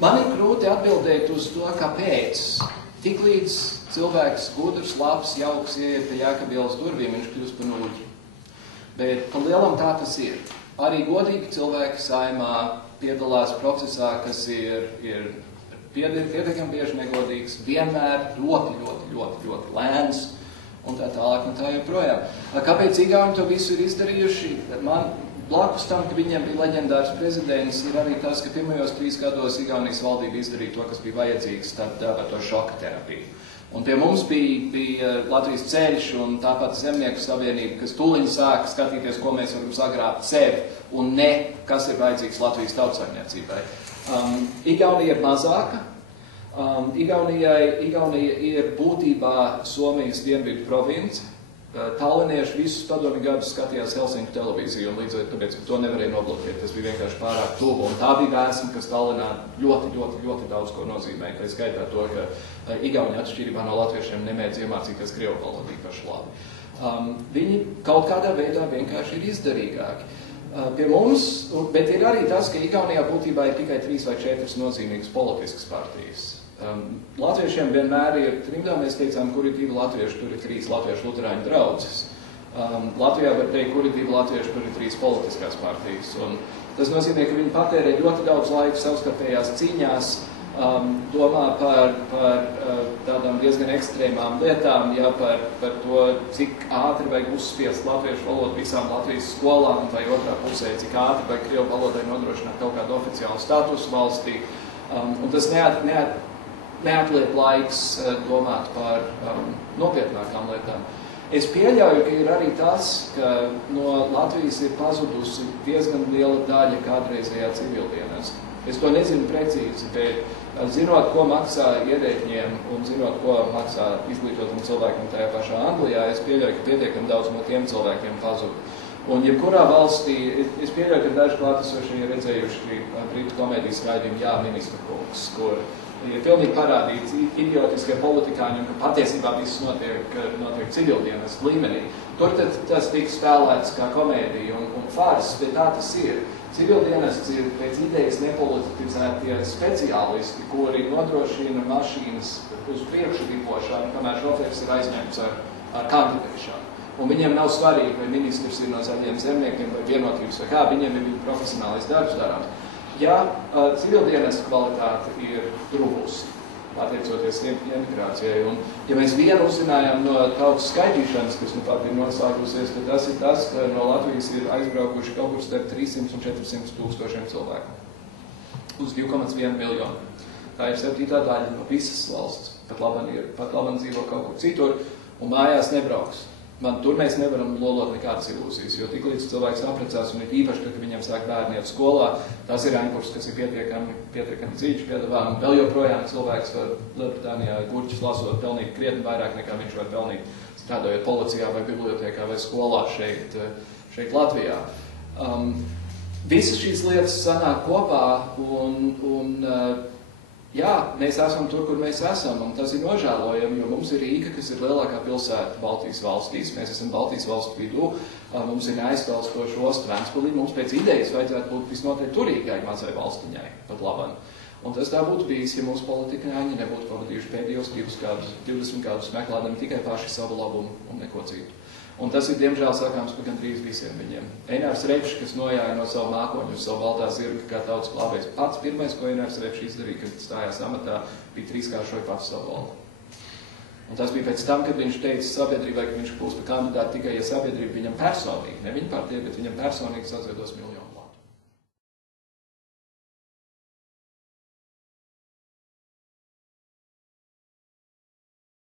Man ir grūti atbildēt uz to, kāpēc. Tiklīdz cilvēks gudrs, labs, jauks ieiet pie Jēkabielas durvīm, viņš kļūst par nūģi. Bet pa lielam tā tas ir. Arī godīgi cilvēki Saeimā piedalās procesā, kas ir pietiekami bieži negodīgs, vienmēr ļoti lēns un tā tālāk un tā joprojām. Kāpēc Igauni to visu ir izdarījuši? Man blakus tam, ka viņiem bija leģendārs prezidents, ir arī tas, ka pirmajos 3 gados Igaunijas valdība izdarīja to, kas bija vajadzīgs, tātad to šoka terapiju. Un pie mums bija Latvijas ceļš un tāpat Zemnieku savienība, kas tūliņ sāk skatīties, ko mēs varam sagrābt sevi un ne, kas ir vajadzīgs Latvijas tautsaimniecībai. Igaunija ir mazāka. Igaunija ir būtībā Somijas dienvidu province. Tallinieši visus padomju gadus skatījās Helsinku televīziju, un līdz ar tāpēc, ka to nevarēja nobloķēt, tas bija vienkārši pārāk tuvu. Un tā bija vēsma, kas Tallinā ļoti daudz ko nozīmē. Tā skaitā to, ka Igauni atšķirībā no latviešiem nemēdz iemācīties krievu valodu īpaši labi. Viņi kaut kādā veidā vienkārši ir izdarīgāki. Pie mums, bet ir arī tas, ka Igaunijā būtībā ir tikai 3 vai 4 nozīmīgas politiskas partijas. Latviešiem vienmēr ir trimdā, mēs teicām, kur ir 2 latvieši, tur ir 3 latviešu luterāņu draudzes. Latvijā var teikt, kur ir 2 latvieši, tur ir 3 politiskās partijas. Un tas nozīmē, ka viņi patērē ļoti daudz laika savstarpējās cīņās, domā par tādām diezgan ekstrēmām lietām, par to, cik ātri vajag uzspiest latviešu valodu visām Latvijas skolām, vai otrā pusē, cik ātri vajag krievu valodai nodrošināt kaut kādu oficiālu statusu valstī. Un tas neatliek laiks domāt par nopietnākām lietām. Es pieļauju, ka ir arī tas, ka no Latvijas ir pazudusi diezgan liela daļa kādreizējā civildienesta. Es to nezinu precīzi, bet zinot, ko maksā ierēģiem un zinot, ko maksā izglītotam cilvēkam tajā pašā Anglijā, es pieļauju, ka pietiekami daudz no tiem cilvēkiem pazuda. Un jebkurā valstī, es pieļauju, ka daži klātesošie ir redzējuši britu komēdijas raidījumu Jā, ministra kungs, kur ir pilnīgi parādīts idiotiskie politikāņi, un ka patiesībā viss notiek civildienas līmenī. Tur tas tiek spēlēts kā komēdija un fars, bet tā tas ir. Civildienests ir pēc idejas nepolitizētie speciālisti, kuri nodrošina mašīnas uz priekšu ripošanu, kamēr šoferis ir aizņemts ar kandidēšanu. Un viņiem nav svarīgi, vai ministrs ir no Zaļiem zemniekiem vai vienotības vai kā, viņiem ir viņa profesionālais darbs darāms. Ja civildienestu kvalitāte ir truvusi, pateicoties emigrācijai, un ja mēs vienu uzzinājām no tautas skaitīšanas, kas nu pat ir noslēgusies, tad tas ir tas, ka no Latvijas ir aizbraukuši kaut kur starp 300 un 400 tūkstošiem cilvēku uz 2,1 miljonu. Tā ir 7. daļa no visas valsts, pat labam dzīvo kaut kur citur, un mājās nebrauks. Tur mēs nevaram lolot nekādas ilūzijas, jo tiklīdz cilvēks apprecās un ir īpaši, ka viņam sāk bērni iet skolā, tas ir ankurs, kas ir pietiekami dziļš piedāvā, un vēl joprojām cilvēks var Lielbritānijā gurķus lasot pelnīt krietni vairāk nekā viņš var pelnīt strādājot policijā vai bibliotēkā vai skolā šeit Latvijā. Visas šīs lietas sanāk kopā un jā, mēs esam tur, kur mēs esam, un tas ir nožēlojami, jo mums ir Rīga, kas ir lielākā pilsēta Baltijas valstīs, mēs esam Baltijas valstu vidū, mums ir neaizstāstoša osta Ventspilī, mums pēc idejas vajadzētu būt visnotaļ turīgai mazai valstiņai, pat labam. Un tas tā būtu bijis, ja mūsu politikāņi nebūtu pavadījuši pēdējos 20 gadus meklēdami tikai paši savu labumu un neko citu. Un tas ir, diemžēl, sakāms par gandrīz visiem viņiem. Einārs Repšs, kas nojāja no savu mākoņu uz savu baltā zirga kā tautas glābējs, pats pirmais, ko Einārs Repšs izdarīja, kad stājās amatā, bija 3-kāršoja pats savu valdu. Un tas bija pēc tam, kad viņš teica sabiedrībai, ka viņš būs par kandidātu tikai, ja sabiedrība viņam personīgi, ne viņa partija, bet viņam personīgi saziedos 1 miljonu.